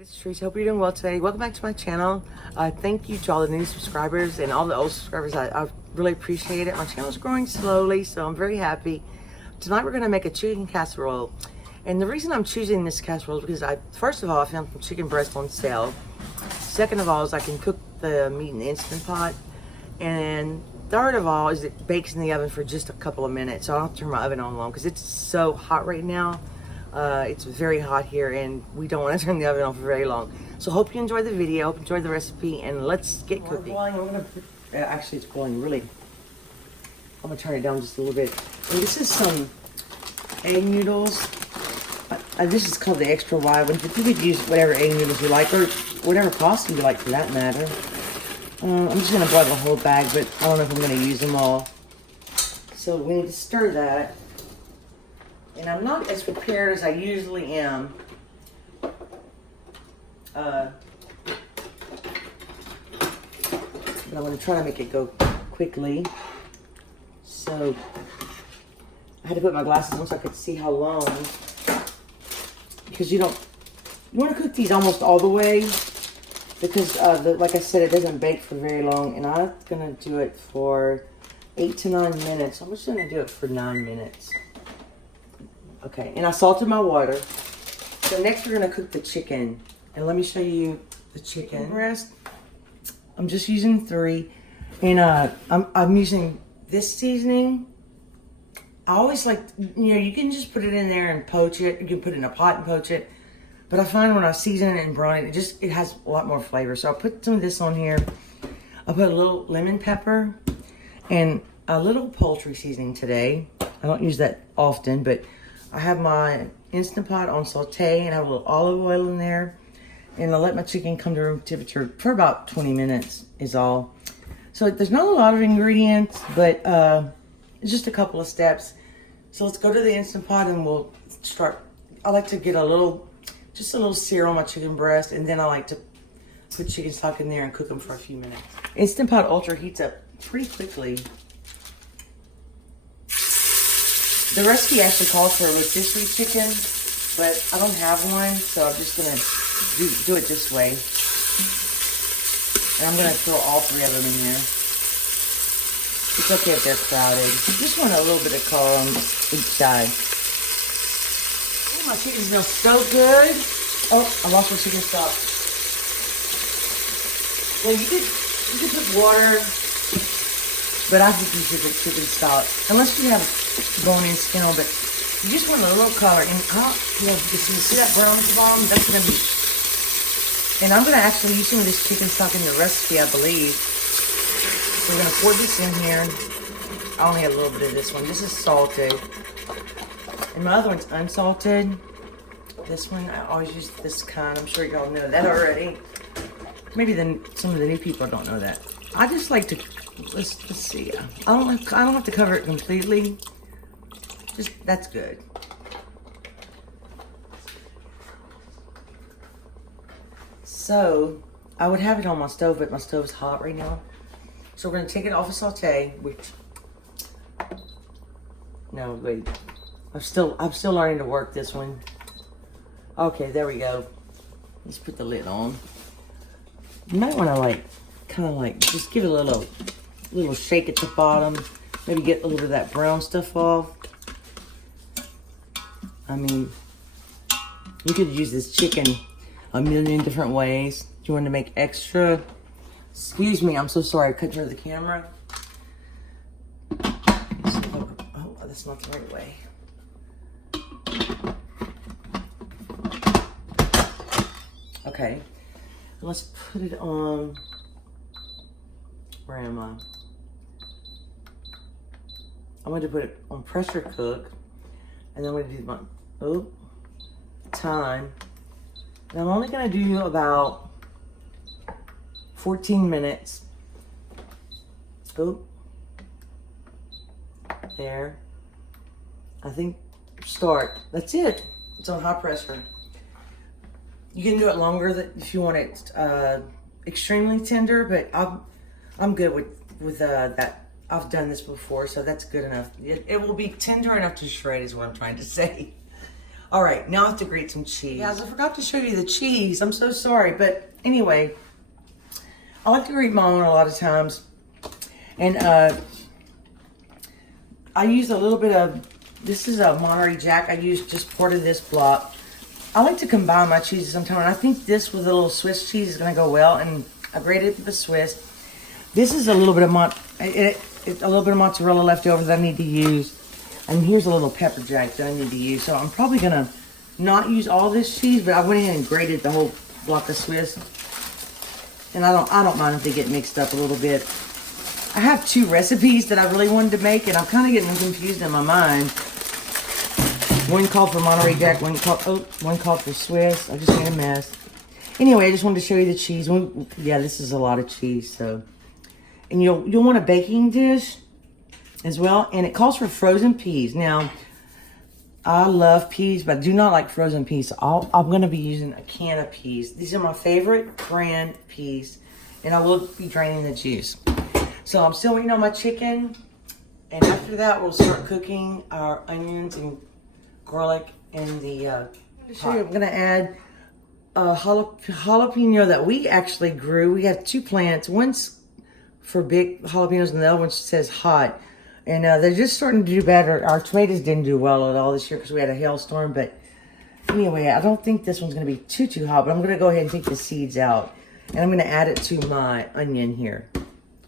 It's Trace. Hope you're doing well today. Welcome back to my channel. Thank you to all the new subscribers and all the old subscribers. I really appreciate it. My channel's growing slowly, so I'm very happy. Tonight we're going to make a chicken casserole. And the reason I'm choosing this casserole is because first of all, I found some chicken breast on sale. Second of all is I can cook the meat in the Instant Pot. And third of all is it bakes in the oven for just a couple of minutes. So I don't have to turn my oven on long because it's so hot right now. It's very hot here and we don't want to turn the oven on for very long. So hope you enjoy the video, hope you enjoy the recipe, and let's get cooking. Actually, it's boiling really. I'm gonna turn it down just a little bit. And this is some egg noodles. This is called the extra wide ones, but you could use whatever egg noodles you like, or whatever pasta you like for that matter. I'm just gonna boil the whole bag, but I don't know if I'm gonna use them all. So we need to stir that. And I'm not as prepared as I usually am. But I'm going to try to make it go quickly. So I had to put my glasses on so I could see how long. Because you want to cook these almost all the way. Because like I said, it doesn't bake for very long. And I'm going to do it for 8 to 9 minutes. I'm just going to do it for 9 minutes. Okay, and I salted my water. So next we're gonna cook the chicken. And let me show you the chicken breast. I'm just using 3. And I'm using this seasoning. I always like, you can just put it in there and poach it. You can put it in a pot and poach it. But I find when I season it and brown it, it has a lot more flavor. So I'll put some of this on here. I'll put a little lemon pepper and a little poultry seasoning today. I don't use that often, but I have my Instant Pot on saute and I have a little olive oil in there. And I'll let my chicken come to room temperature for about 20 minutes is all. So there's not a lot of ingredients, but it's just a couple of steps. So let's go to the Instant Pot and we'll start. I like to get just a little sear on my chicken breast, and then I like to put chicken stock in there and cook them for a few minutes. Instant Pot Ultra heats up pretty quickly. The recipe actually calls for a rotisserie chicken, but I don't have one, so I'm just gonna do it this way. And I'm gonna throw all 3 of them in there. It's okay if they're crowded. Just want a little bit of color on each side. Oh, my chicken smells so good. Oh, I lost my chicken stock. Well, you could put water, but I think you should put chicken stock, unless you have bone-in skin on, but you just want a little color. And you see that brown at the bottom? That's gonna be. And I'm gonna actually use some of this chicken stock in the recipe, I believe. So we're gonna pour this in here. I only have a little bit of this one. This is salted, and my other one's unsalted. This one, I always use this kind. I'm sure y'all know that already. Maybe some of the new people don't know that. I just like to. Let's see. I don't have to cover it completely. That's good. So I would have it on my stove, but my stove's hot right now. So we're gonna take it off of saute. No, wait. I'm still learning to work this one. Okay, there we go. Let's put the lid on. You might want to just give it a little shake at the bottom. Maybe get a little bit of that brown stuff off. I mean, you could use this chicken a million different ways. Do you want to make extra? Excuse me, I'm so sorry I couldn't turn the camera. Oh, that's not the right way. Okay, let's put it on. Where am I? I'm going to put it on pressure cook, and then I'm going to do my time. And I'm only going to do about 14 minutes. There. I think start. That's it. It's on high pressure. You can do it longer if you want it extremely tender, but I'm good with that. I've done this before, so that's good enough. It will be tender enough to shred is what I'm trying to say. All right, now I have to grate some cheese. Guys, I forgot to show you the cheese. I'm so sorry. But anyway, I like to grate my own a lot of times. And I use a little bit of, this is a Monterey Jack. I use just part of this block. I like to combine my cheeses sometimes. And I think this with a little Swiss cheese is going to go well. And I grated the Swiss. This is a little bit of mozzarella left over that I need to use. And here's a little pepper jack that I need to use. So I'm probably going to not use all this cheese, but I went ahead and grated the whole block of Swiss. And I don't mind if they get mixed up a little bit. I have 2 recipes that I really wanted to make, and I'm kind of getting them confused in my mind. One called for Monterey Jack, one called for Swiss. I just made a mess. Anyway, I just wanted to show you the cheese. Yeah, this is a lot of cheese, so. And you'll want a baking dish as well, and it calls for frozen peas. Now, I love peas, but I do not like frozen peas. So I'm going to be using a can of peas. These are my favorite brand peas, and I will be draining the juice. So I'm still waiting on my chicken, and after that, we'll start cooking our onions and garlic in the pot. I'm going to add a jalapeno that we actually grew. We have 2 plants. One's for big jalapenos, and the other one says hot. And they're just starting to do better. Our tomatoes didn't do well at all this year because we had a hailstorm. But anyway, I don't think this one's going to be too hot. But I'm going to go ahead and take the seeds out. And I'm going to add it to my onion here.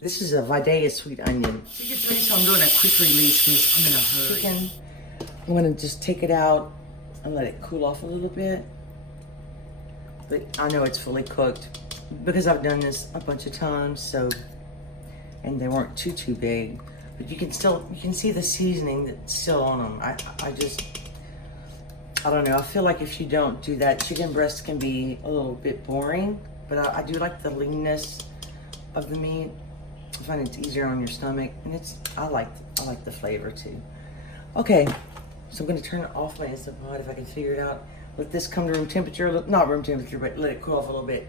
This is a Vidalia sweet onion. So I'm doing a quick release because I'm in a hurry. Chicken, I'm going to just take it out and let it cool off a little bit. But I know it's fully cooked because I've done this a bunch of times. And they weren't too big. But you can see the seasoning that's still on them. I don't know. I feel like if you don't do that, chicken breast can be a little bit boring. But I do like the leanness of the meat. I find it's easier on your stomach, and I like the flavor too. Okay, so I'm going to turn off my Instant Pot if I can figure it out. Let this come to room temperature, not room temperature, but let it cool off a little bit.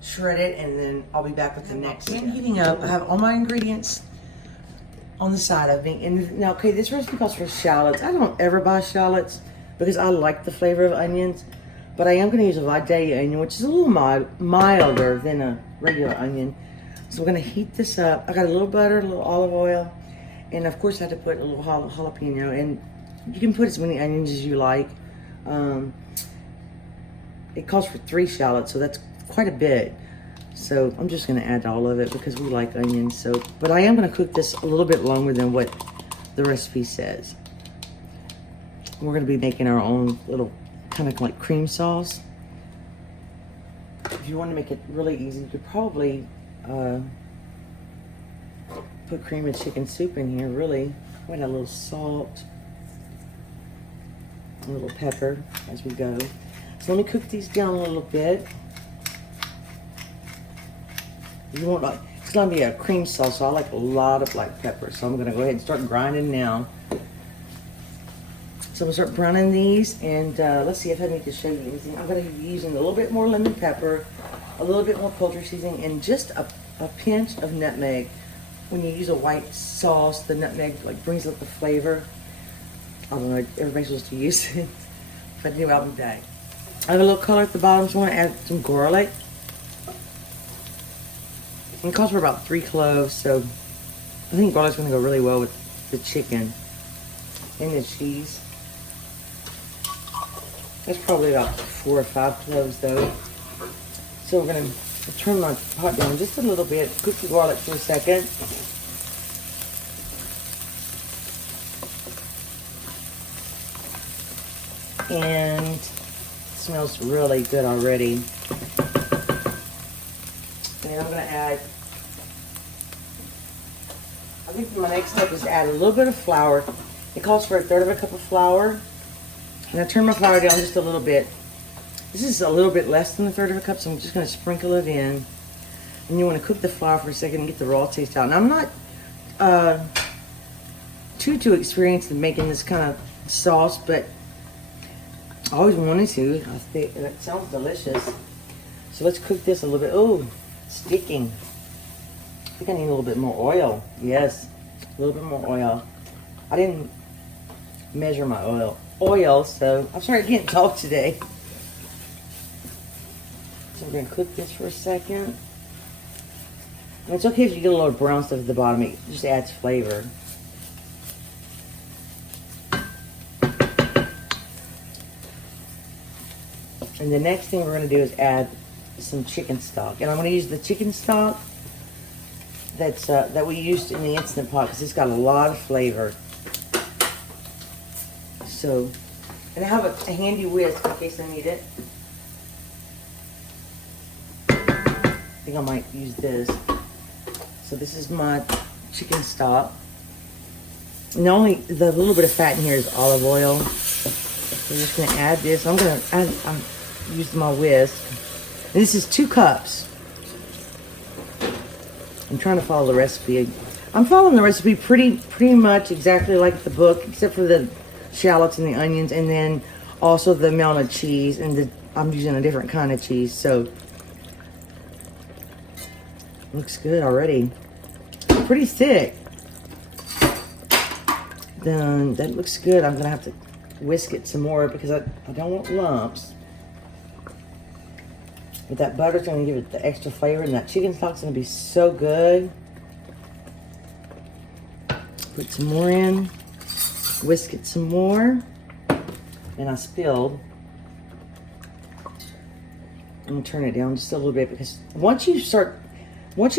Shred it, and then I'll be back with the next step. Heating up. I have all my ingredients on the side of me. And now, okay, this recipe calls for shallots. I don't ever buy shallots because I like the flavor of onions, but I am going to use a Vidalia onion, which is a little milder than a regular onion. So we're going to heat this up. I got a little butter, a little olive oil, and of course I had to put a little jalapeno. And you can put as many onions as you like. It calls for 3 shallots, so that's quite a bit. So I'm just going to add all of it because we like onions. But I am going to cook this a little bit longer than what the recipe says. We're going to be making our own little kind of like cream sauce. If you want to make it really easy, you could probably put cream of chicken soup in here, really. Add a little salt, a little pepper as we go. So let me cook these down a little bit. You want like, it's gonna be a cream sauce, so I like a lot of black pepper. So I'm gonna go ahead and start grinding now. So I'm gonna start browning these, and let's see if I need to show you anything. I'm gonna be using a little bit more lemon pepper, a little bit more poultry seasoning, and just a pinch of nutmeg. When you use a white sauce, the nutmeg like brings up the flavor. I don't know, everybody's supposed to use it. If I do, I'll be back. I have a little color at the bottom, so I'm gonna add some garlic. It calls for about 3 cloves, so I think garlic's gonna go really well with the chicken and the cheese. That's probably about 4 or 5 cloves though. So we're gonna turn my pot down just a little bit, cook the garlic for a second. And it smells really good already. And I'm gonna add, I think my next step is to add a little bit of flour. It calls for 1/3 cup of flour. And I turn my flour down just a little bit. This is a little bit less than 1/3 cup, so I'm just gonna sprinkle it in. And you wanna cook the flour for a second and get the raw taste out. And I'm not too experienced in making this kind of sauce, but I always wanted to. I think it sounds delicious. So let's cook this a little bit. Oh, sticking. I think I need a little bit more oil. Yes, a little bit more oil. I didn't measure my oil. oil, so I'm sorry I can't talk today. So we're gonna cook this for a second. And it's okay if you get a little brown stuff at the bottom, it just adds flavor. And the next thing we're gonna do is add some chicken stock. And I'm gonna use the chicken stock that we used in the Instant Pot because it's got a lot of flavor. So, and I have a handy whisk in case I need it. I think I might use this. So this is my chicken stock. And only the little bit of fat in here is olive oil. So I'm just gonna add this. I'm use my whisk. And this is 2 cups. I'm trying to follow the recipe. I'm following the recipe pretty much exactly like the book, except for the shallots and the onions, and then also the amount of cheese. And I'm using a different kind of cheese, so looks good already. Pretty thick. Then that looks good. I'm gonna have to whisk it some more because I don't want lumps. But that butter's gonna give it the extra flavor, and that chicken stock's gonna be so good. Put some more in, whisk it some more, and I spilled. I'm gonna turn it down just a little bit because once you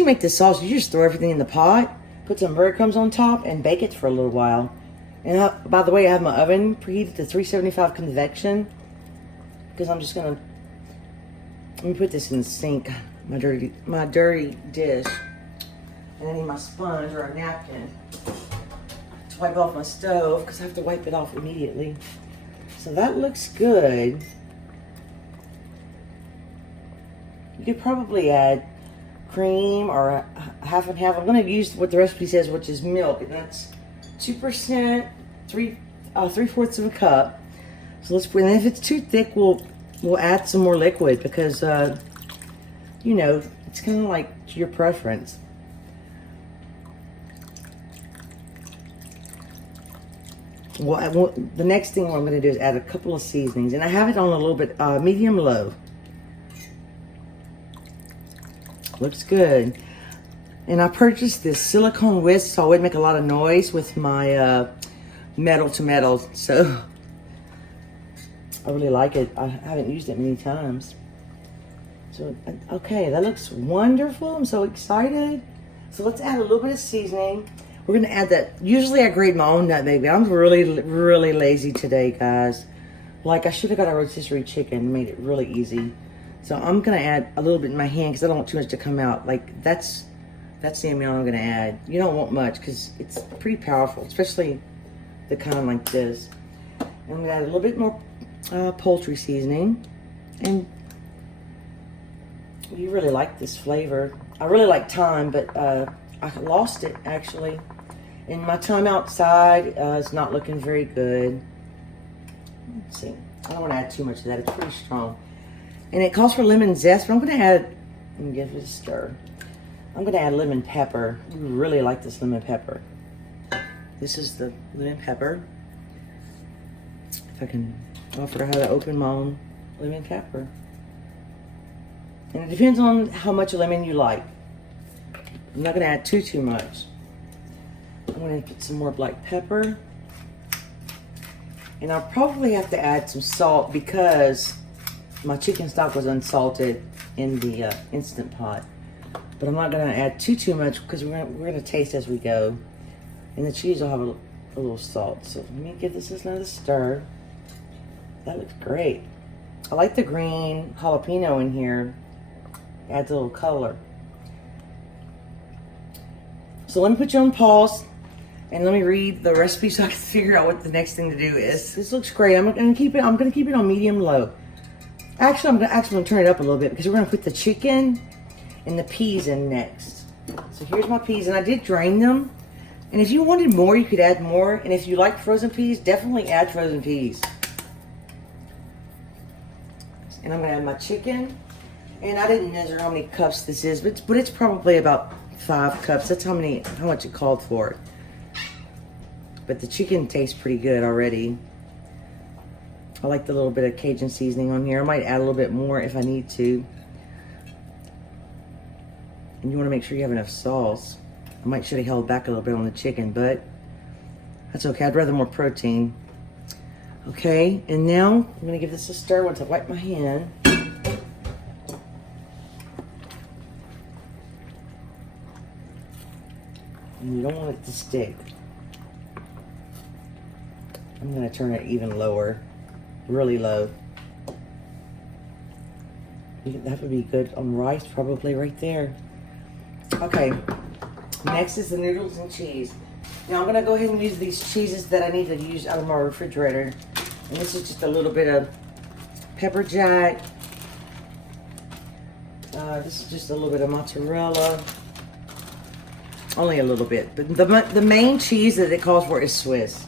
make the sauce, you just throw everything in the pot, put some breadcrumbs on top, and bake it for a little while. And by the way, I have my oven preheated to 375 convection because I'm just gonna. Let me put this in the sink, my dirty dish. And I need my sponge or a napkin to wipe off my stove because I have to wipe it off immediately. So that looks good. You could probably add cream or half and half. I'm going to use what the recipe says, which is milk, and that's 2%, 3/4 of a cup. So let's put. And if it's too thick, we'll add some more liquid because you know, it's kind of like to your preference. Well, the next thing I'm going to do is add a couple of seasonings, and I have it on a little bit medium low. Looks good. And I purchased this silicone whisk so I wouldn't make a lot of noise with my metal to metal. So I really like it. I haven't used it many times. So, okay, that looks wonderful. I'm so excited. So let's add a little bit of seasoning. We're gonna add that. Usually I grate my own nutmeg, but I'm really lazy today, guys. Like, I should have got a rotisserie chicken and made it really easy. So I'm gonna add a little bit in my hand because I don't want too much to come out. Like, that's the amount I'm gonna add. You don't want much because it's pretty powerful, especially the kind like this. And I'm gonna add a little bit more poultry seasoning. And you really like this flavor. I really like thyme, but I lost it actually. And my thyme outside is not looking very good. Let's see. I don't want to add too much of that. It's pretty strong. And it calls for lemon zest, but I'm going to add, and give it a stir. I'm going to add lemon pepper. We really like this lemon pepper. This is the lemon pepper. If I can offer how to open my own lemon pepper. And it depends on how much lemon you like. I'm not going to add too much. I'm going to put some more black pepper. And I'll probably have to add some salt because my chicken stock was unsalted in the Instant Pot. But I'm not going to add too much because we're going to taste as we go. And the cheese will have a little salt. So let me give this another stir. That looks great. I like the green jalapeno in here. Adds a little color. So let me put you on pause and let me read the recipe so I can figure out what the next thing to do is. This looks great. I'm gonna keep it on medium low. Actually, I'm gonna turn it up a little bit because we're gonna put the chicken and the peas in next. So here's my peas, and I did drain them. And if you wanted more, you could add more. And if you like frozen peas, definitely add frozen peas. And I'm gonna add my chicken. And I didn't measure how many cups this is, but it's probably about 5 cups. That's how much it called for. But the chicken tastes pretty good already. I like the little bit of Cajun seasoning on here. I might add a little bit more if I need to. And you want to make sure you have enough sauce. I might should have held back a little bit on the chicken, but that's okay. I'd rather more protein. Okay, and now I'm going to give this a stir once I wipe my hand. And you don't want it to stick. I'm going to turn it even lower, really low. That would be good on rice, probably right there. Okay, next is the noodles and cheese. Now I'm going to go ahead and use these cheeses that I need to use out of my refrigerator. And this is just a little bit of pepper jack. This is just a little bit of mozzarella. Only a little bit. But the main cheese that it calls for is Swiss.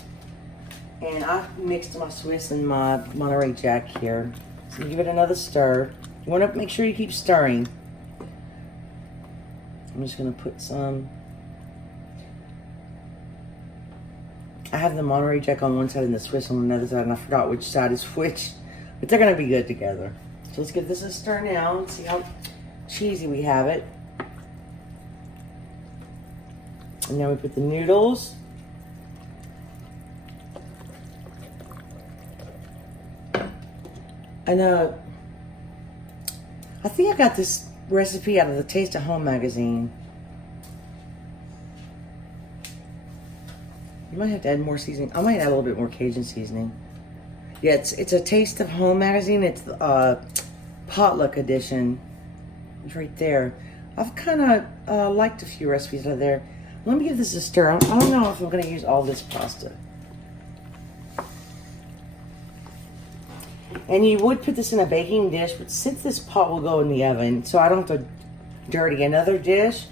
And I've mixed my Swiss and my Monterey Jack here. So give it another stir. You want to make sure you keep stirring. I'm just going to put some. I have the Monterey Jack on one side and the Swiss on another side, and I forgot which side is which. But they're going to be good together. So let's give this a stir now and see how cheesy we have it. And now we put the noodles. And I think I got this recipe out of the Taste of Home magazine. You might have to add more seasoning. I might add a little bit more Cajun seasoning. Yeah, it's a Taste of Home magazine. It's the potluck edition. It's right there. I've kind of liked a few recipes out of there. Let me give this a stir. I don't know if I'm going to use all this pasta. And you would put this in a baking dish, but since this pot will go in the oven, so I don't have to dirty another dish,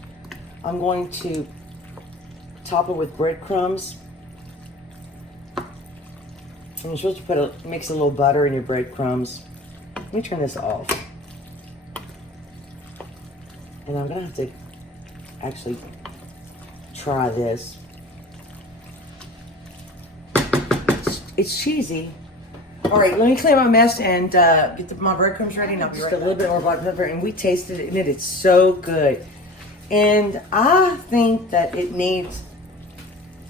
I'm going to top it with breadcrumbs. And you're supposed to mix a little butter in your breadcrumbs. Let me turn this off. And I'm going to have to actually try this. It's cheesy. All right, let me clean my mess and get my breadcrumbs ready, and I'll be right back. A little bit more black pepper, and we tasted it, and it's so good. And I think that it needs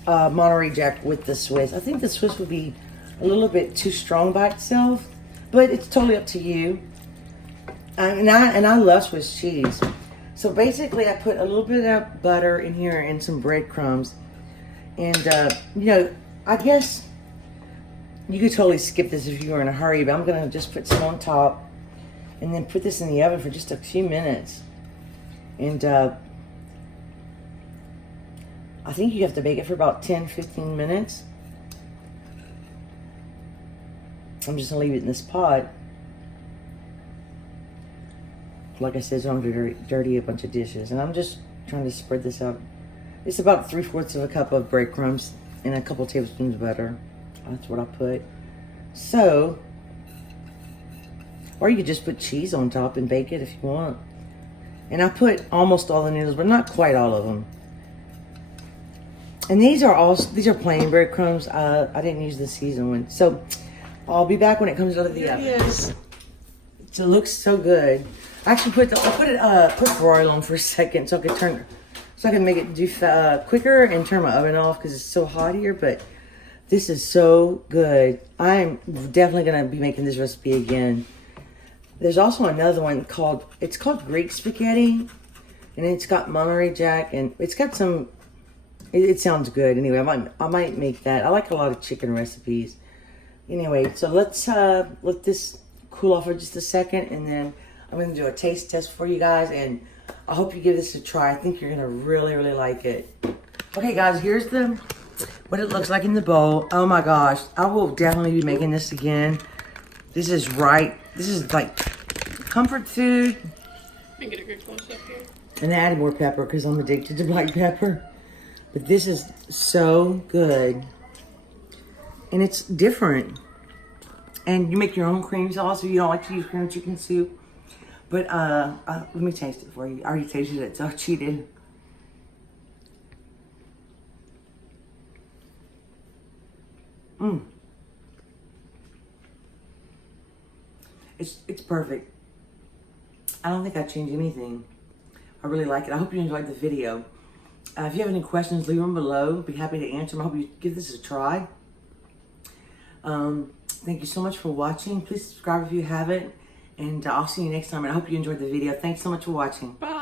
Monterey Jack with the Swiss. I think the Swiss would be a little bit too strong by itself, but it's totally up to you. And I love Swiss cheese. So basically, I put a little bit of butter in here and some breadcrumbs. And, you know, I guess you could totally skip this if you were in a hurry, but I'm going to just put some on top and then put this in the oven for just a few minutes. And I think you have to bake it for about 10-15 minutes. I'm just going to leave it in this pot. Like I said, so I don't have to dirty a bunch of dishes. And I'm just trying to spread this out. It's about 3/4 of a cup of breadcrumbs and a couple tablespoons of butter. That's what I put. So, or you could just put cheese on top and bake it if you want. And I put almost all the noodles, but not quite all of them. And these are plain breadcrumbs. I didn't use the seasoned one. So, I'll be back when it comes out of the oven. Here it is. It looks so good. I actually put broil on for a second so I can make it do quicker and turn my oven off because it's so hot here. But this is so good. I'm definitely gonna be making this recipe again. There's also another one called Greek spaghetti, and it's got Monterey Jack, and it's got some. It sounds good. Anyway, I might make that. I like a lot of chicken recipes. Anyway, so let's let this cool off for just a second, and then I'm going to do a taste test for you guys, and I hope you give this a try. I think you're going to really, really like it. Okay, guys, here's what it looks like in the bowl. Oh my gosh, I will definitely be making this again. This is like comfort food. Let me get a good close up here. And I added more pepper because I'm addicted to black pepper. But this is so good. And it's different. And you make your own cream sauce if you don't like to use cream chicken soup. But let me taste it for you. I already tasted it, so I cheated. It's perfect. I don't think I'd change anything. I really like it. I hope you enjoyed the video. If you have any questions, leave them below. Be happy to answer them. I hope you give this a try. Thank you so much for watching. Please subscribe if you haven't. And I'll see you next time. And I hope you enjoyed the video. Thanks so much for watching. Bye.